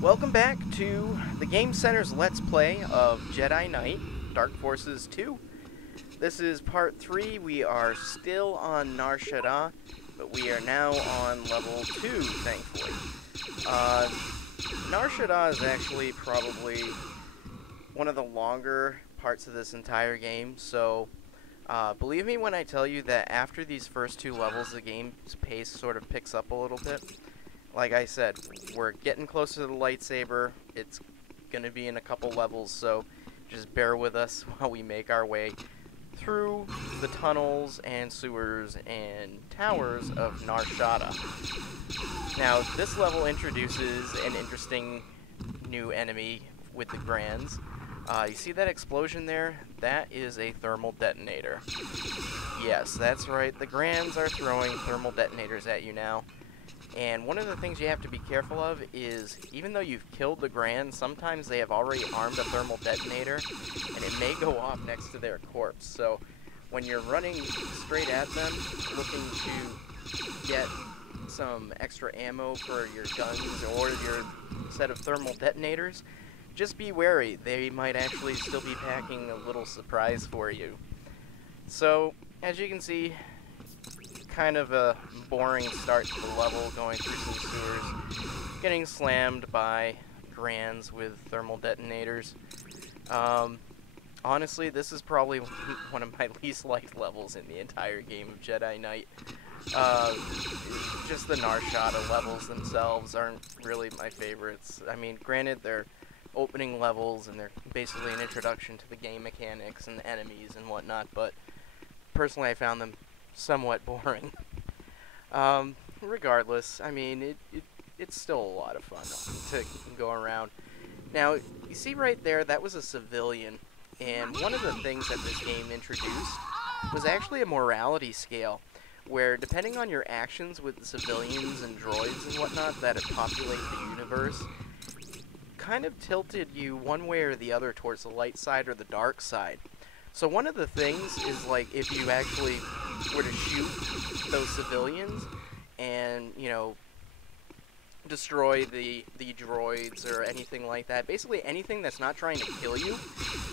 Welcome back to the Game Center's Let's Play of Jedi Knight Dark Forces 2. This is part 3. We are still on Nar Shaddaa, but we are now on level 2, thankfully. Nar Shaddaa is actually probably one of the longer parts of this entire game, so believe me when I tell you that after these first two levels, the game's pace sort of picks up a little bit. Like I said, we're getting closer to the lightsaber. It's going to be in a couple levels, so just bear with us while we make our way through the tunnels and sewers and towers of Nar Shaddaa. Now, this level introduces an interesting new enemy with the Grands. You see that explosion there? That is a thermal detonator. Yes, that's right. The Grands are throwing thermal detonators at you now. And one of the things you have to be careful of is, even though you've killed the Grand, sometimes they have already armed a thermal detonator, and it may go off next to their corpse. So, when you're running straight at them, looking to get some extra ammo for your guns or your set of thermal detonators, just be wary. They might actually still be packing a little surprise for you. So, as you can see, kind of a boring start to the level, going through some sewers, getting slammed by Grands with thermal detonators. Honestly, this is probably one of my least liked levels in the entire game of Jedi Knight. Just the Nar Shaddaa levels themselves aren't really my favorites. I mean, granted, they're opening levels and they're basically an introduction to the game mechanics and the enemies and whatnot, but personally I found them somewhat boring. Regardless, I mean, it's still a lot of fun to go around. Now, you see right there, that was a civilian, and one of the things that this game introduced was actually a morality scale, where depending on your actions with the civilians and droids and whatnot that populate the universe, kind of tilted you one way or the other towards the light side or the dark side. So one of the things is, like, if you actually were to shoot those civilians and, you know, destroy the droids or anything like that, basically anything that's not trying to kill you,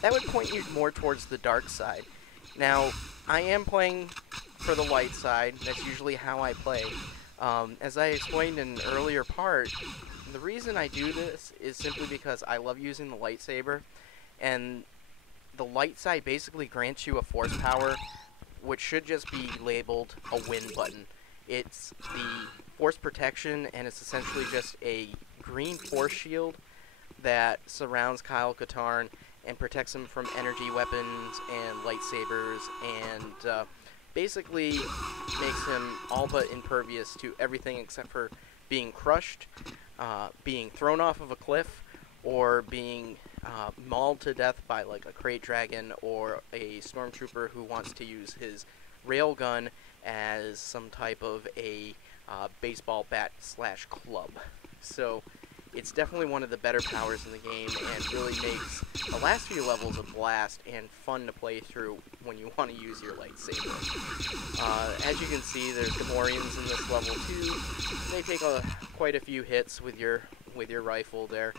that would point you more towards the dark side. Now, I am playing for the light side. That's usually how I play. As I explained in an earlier part, the reason I do this is simply because I love using the lightsaber, and the light side basically grants you a force power, which should just be labeled a win button. It's the force protection, and it's essentially just a green force shield that surrounds Kyle Katarn and protects him from energy weapons and lightsabers, and basically makes him all but impervious to everything except for being crushed, being thrown off of a cliff, or being mauled to death by, like, a crate dragon or a stormtrooper who wants to use his railgun as some type of a baseball bat slash club. So it's definitely one of the better powers in the game, and really makes the last few levels a blast and fun to play through when you want to use your lightsaber. As you can see, there's Gamorreans in this level too. They take quite a few hits with your rifle there.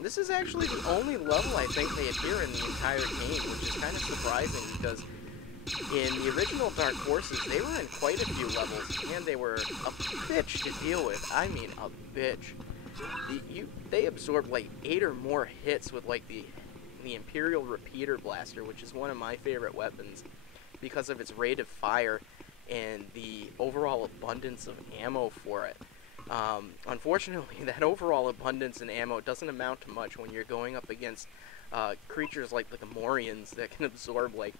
This is actually the only level I think they appear in the entire game, which is kind of surprising, because in the original Dark Forces, they were in quite a few levels, and they were a bitch to deal with. I mean, a bitch. They absorbed like 8 or more hits with, like, the Imperial Repeater Blaster, which is one of my favorite weapons because of its rate of fire and the overall abundance of ammo for it. Unfortunately, that overall abundance in ammo doesn't amount to much when you're going up against creatures like the Gamorreans that can absorb like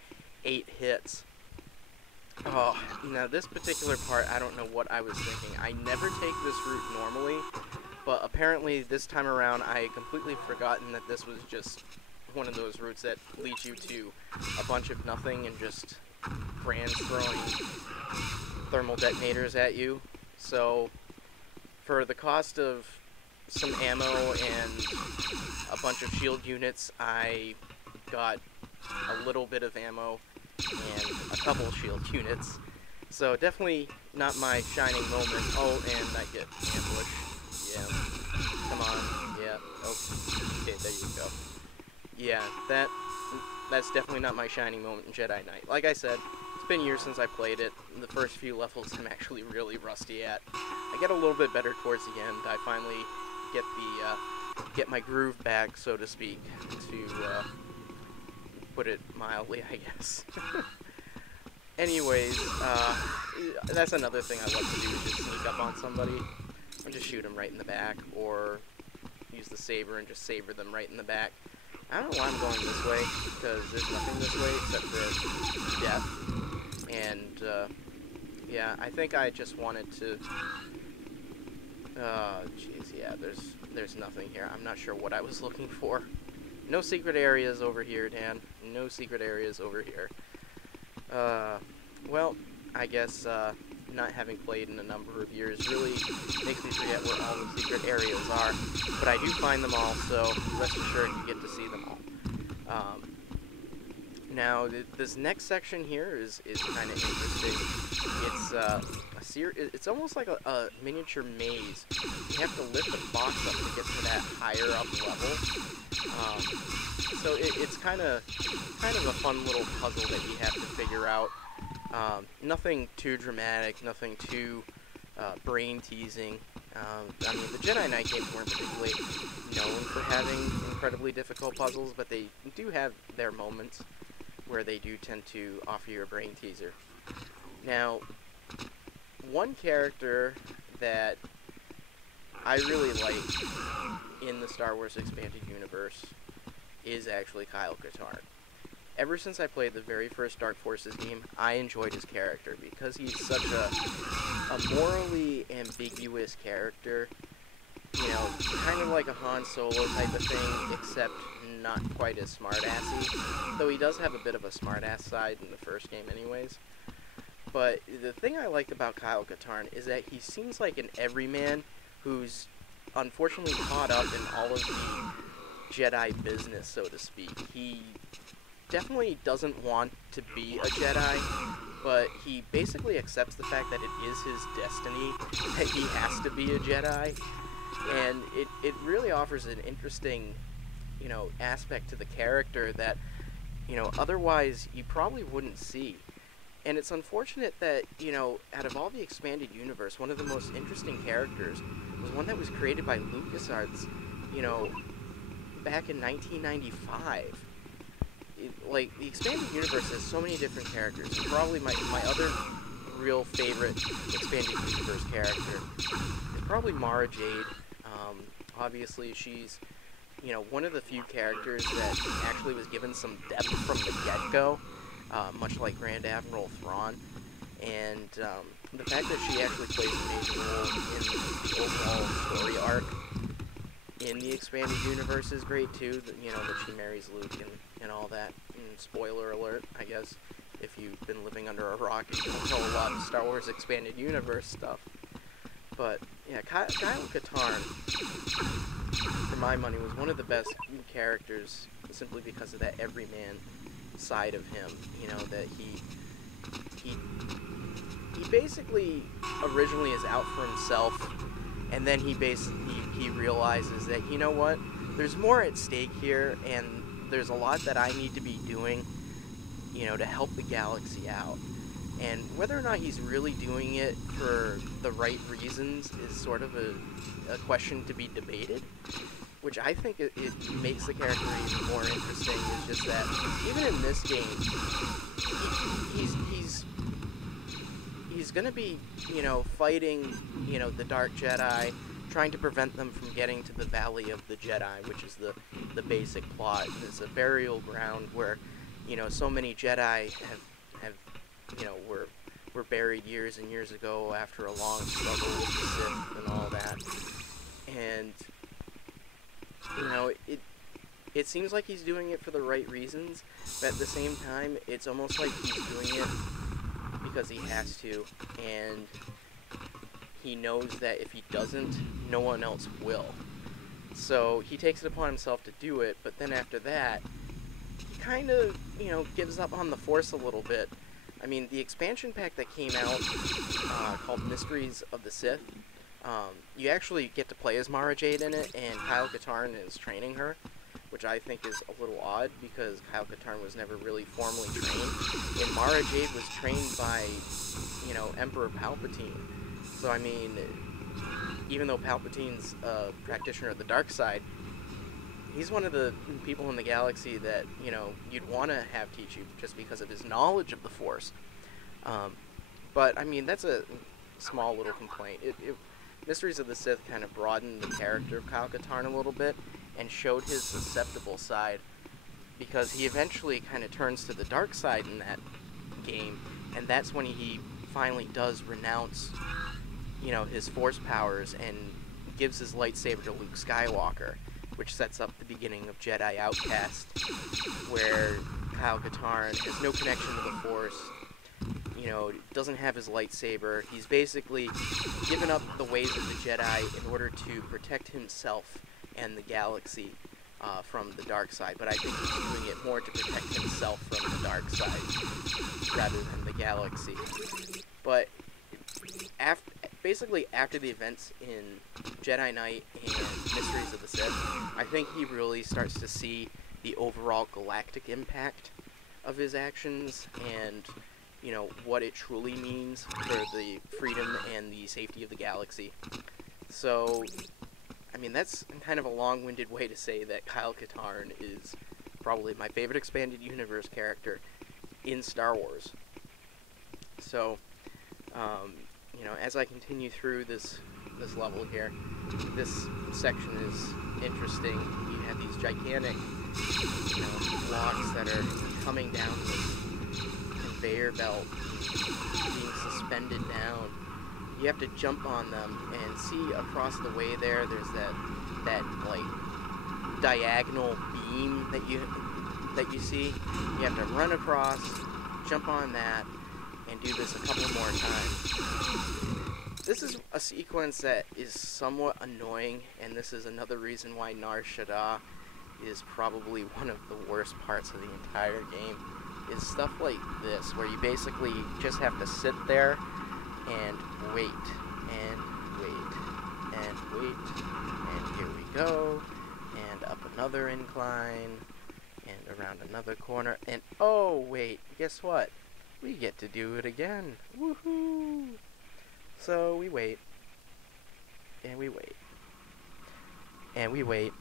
8 hits. Oh, now this particular part, I don't know what I was thinking. I never take this route normally, but apparently this time around I completely forgotten that this was just one of those routes that leads you to a bunch of nothing and just Grands throwing thermal detonators at you. So for the cost of some ammo and a bunch of shield units, I got a little bit of ammo and a couple shield units. So definitely not my shining moment. Oh, and I get ambushed. Yeah. Come on. Yeah. Okay, there you go. Yeah, that's definitely not my shining moment in Jedi Knight. Like I said, it's been years since I played it. The first few levels I'm actually really rusty at. I get a little bit better towards the end. I finally get my groove back, so to speak, to put it mildly, I guess. Anyways, that's another thing I love to do, is just sneak up on somebody and just shoot them right in the back, or use the saber and just saber them right in the back. I don't know why I'm going this way, because there's nothing this way except for death. And, yeah, I think I just wanted to... jeez, yeah, there's nothing here. I'm not sure what I was looking for. No secret areas over here, Dan. No secret areas over here. Well, I guess, not having played in a number of years really makes me forget where all the secret areas are. But I do find them all, so rest assured you get to see them all. Now, this next section here is kind of interesting. It's almost like a miniature maze. You have to lift a box up to get to that higher up level. So it's kind of a fun little puzzle that you have to figure out. Nothing too dramatic, nothing too brain-teasing. I mean, the Jedi Knight games weren't particularly known for having incredibly difficult puzzles, but they do have their moments where they do tend to offer you a brain teaser. Now, one character that I really like in the Star Wars Expanded Universe is actually Kyle Katarn. Ever since I played the very first Dark Forces game, I enjoyed his character because he's such a morally ambiguous character. You know, kind of like a Han Solo type of thing, except not quite as smart-assy. Though he does have a bit of a smart-ass side in the first game anyways. But the thing I like about Kyle Katarn is that he seems like an everyman who's unfortunately caught up in all of the Jedi business, so to speak. He definitely doesn't want to be a Jedi, but he basically accepts the fact that it is his destiny that he has to be a Jedi. And it really offers an interesting, you know, aspect to the character that, you know, otherwise you probably wouldn't see. And it's unfortunate that, you know, out of all the expanded universe, one of the most interesting characters was one that was created by LucasArts, you know, back in 1995. Like, the expanded universe has so many different characters, and probably my other real favorite expanded universe character is probably Mara Jade. Obviously, she's, you know, one of the few characters that actually was given some depth from the get-go, much like Grand Admiral Thrawn. And the fact that she actually plays a major role in the overall story arc in the expanded universe is great too. You know, that she marries Luke and all that. And spoiler alert, I guess, if you've been living under a rock, you don't know a lot of Star Wars expanded universe stuff. But yeah, Kyle Katarn, for my money, was one of the best characters simply because of that everyman side of him. You know, that he basically originally is out for himself, and then he realizes that, you know what, there's more at stake here, and there's a lot that I need to be doing, you know, to help the galaxy out. And whether or not he's really doing it for the right reasons is sort of a question to be debated, which I think it makes the character even more interesting. Is just that even in this game, he's gonna be, you know, fighting, you know, the Dark Jedi, trying to prevent them from getting to the Valley of the Jedi, which is the basic plot. It's a burial ground where, you know, so many Jedi have you know, were buried years and years ago after a long struggle with the Sith and all that. And, you know, it seems like he's doing it for the right reasons, but at the same time, it's almost like he's doing it because he has to, and he knows that if he doesn't, no one else will. So he takes it upon himself to do it, but then after that, he kind of, you know, gives up on the Force a little bit. I mean, the expansion pack that came out, called Mysteries of the Sith, You actually get to play as Mara Jade in it, and Kyle Katarn is training her, which I think is a little odd because Kyle Katarn was never really formally trained, and Mara Jade was trained by, you know, Emperor Palpatine. So I mean, even though Palpatine's a practitioner of the dark side, he's one of the people in the galaxy that, you know, you'd want to have teach you just because of his knowledge of the Force. But I mean, that's a small little complaint. Mysteries of the Sith kind of broadened the character of Kyle Katarn a little bit and showed his susceptible side, because he eventually kind of turns to the dark side in that game, and that's when he finally does renounce, you know, his Force powers and gives his lightsaber to Luke Skywalker, which sets up the beginning of Jedi Outcast, where Kyle Katarn has no connection to the Force, you know, doesn't have his lightsaber. He's basically given up the ways of the Jedi in order to protect himself and the galaxy from the dark side. But I think he's doing it more to protect himself from the dark side rather than the galaxy. But basically after the events in Jedi Knight and Mysteries of the Sith, I think he really starts to see the overall galactic impact of his actions and, you know, what it truly means for the freedom and the safety of the galaxy. So, I mean, that's kind of a long-winded way to say that Kyle Katarn is probably my favorite expanded universe character in Star Wars. So, you know, as I continue through this level here, this section is interesting. You have these gigantic, you know, blocks that are coming down this conveyor belt, being suspended down. You have to jump on them and see across the way there's that like diagonal beam that you see. You have to run across, jump on that, and do this a couple more times. This is a sequence that is somewhat annoying, and this is another reason why Nar Shaddaa is probably one of the worst parts of the entire game, is stuff like this, where you basically just have to sit there and wait, and wait, and wait, and here we go, and up another incline, and around another corner, and oh wait, guess what? We get to do it again. Woohoo! So we wait, and we wait, and we wait.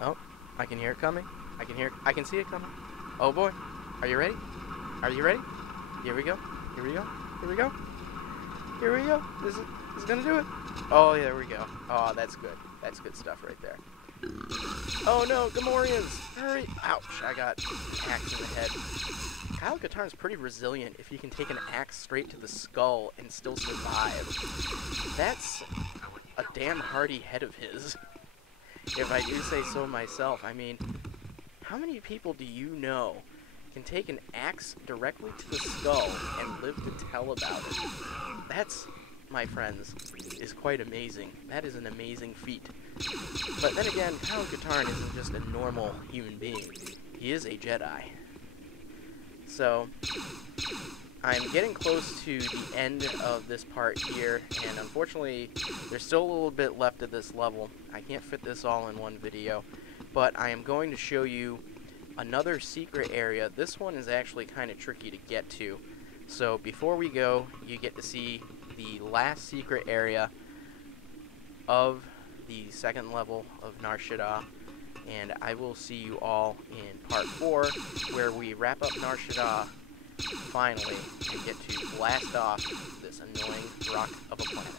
Oh, I can hear it coming. I can see it coming. Oh boy, are you ready? Are you ready? Here we go. Here we go. Here we go. Here we go. This is gonna do it. Oh, yeah, there we go. Oh, that's good. That's good stuff right there. Oh no, Gamorreans! Hurry! Ouch! I got an axe in the head. Kyle Katarn's pretty resilient if he can take an axe straight to the skull and still survive. That's a damn hardy head of his, if I do say so myself. I mean, how many people do you know can take an axe directly to the skull and live to tell about it? That's, my friends, is quite amazing. That is an amazing feat. But then again, Kyle Katarn isn't just a normal human being. He is a Jedi. So, I'm getting close to the end of this part here, and unfortunately, there's still a little bit left of this level. I can't fit this all in one video, but I am going to show you another secret area. This one is actually kind of tricky to get to. So, before we go, you get to see the last secret area of the second level of Nar Shaddaa, and I will see you all in part 4, where we wrap up Nar Shaddaa finally and get to blast off this annoying rock of a planet.